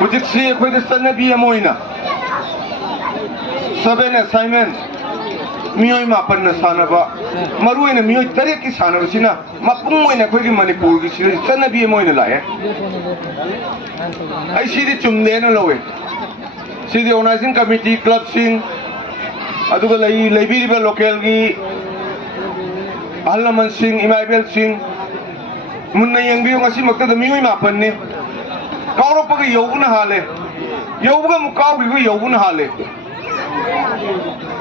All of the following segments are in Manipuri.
Hujiksi akhoi da sanabi amoina seven assignment miyoi mapan na sanaba marui na miyoi tarik ki sanaba sina mapung moina akhoi ki Manipur ki sanabi amoina lae ai sidi chumde na lowe sidi organizing committee club sing aduga laibiriba local gi Alaman Singh, Imaibel Singh, Munna Yangbi, ngasi makta da miyoi mapan ni. Kauro pa ka yoguna hale, yoga mukaw bigo yoguna hale.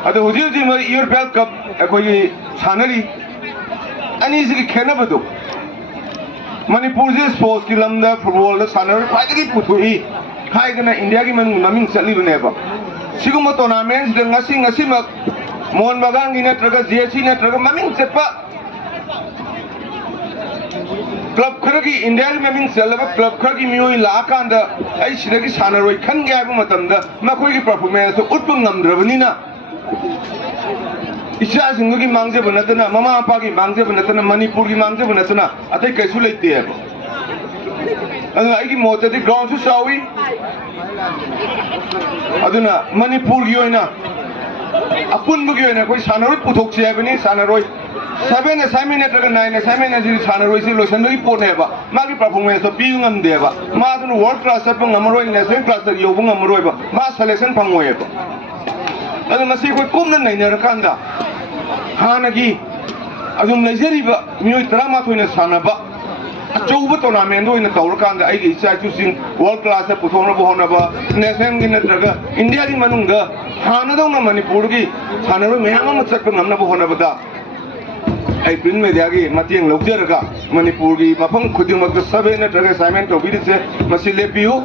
Ado huji ma European Cup koi sanari, ani isi ki khena bado. Manipur se sports ki lamda football da sanari, paida ki puthui. Khai kana India ki man naming sali runeba. Sigo mo tournaments da ngasi mak Mohon Bagang ini traga GSC ini traga maming cepat. Club keragi India ni memang selalu club keragi mioi laka anda, ai sila ki sana roi kan gaya pun macam dah, makoi ki performance tu utpun ngam drabani na. Isya singgu ki mangse banat na, mama apa ki mangse banat na, Manipur ki mangse banat na, atai kaisu lagi tiap. Anu ai ki motor di ground tu sawi, aduna Manipur ki oi na. Apun begitu na, koi sana roi putok siapa ni sana roi. Seven assignment atau 9 assignment aja sana roi si losan lagi pun heba. Magi performance tu piungam deba. Mak tu world class apa ngamroi national class tu yobu ngamroi ba. Mak selection pangoi heba. Lalu masih koi kum nan naik nerakan dah. Hanagi, adum Nigeria ba, mioi drama tu ini sana ba. Coba tournament tu ini tahu kan dah. Aiki saya choosing world class apa perform apa hona ba. National ini terga India di mana enggak. Hana dong nama Manipur ki. Sana roi memang macam tu nama hona ba dah. Ai print media ki mati yang logjar ka Manipur ki mapang khuding mak sabe na traga assignment to bidi se masih lepiu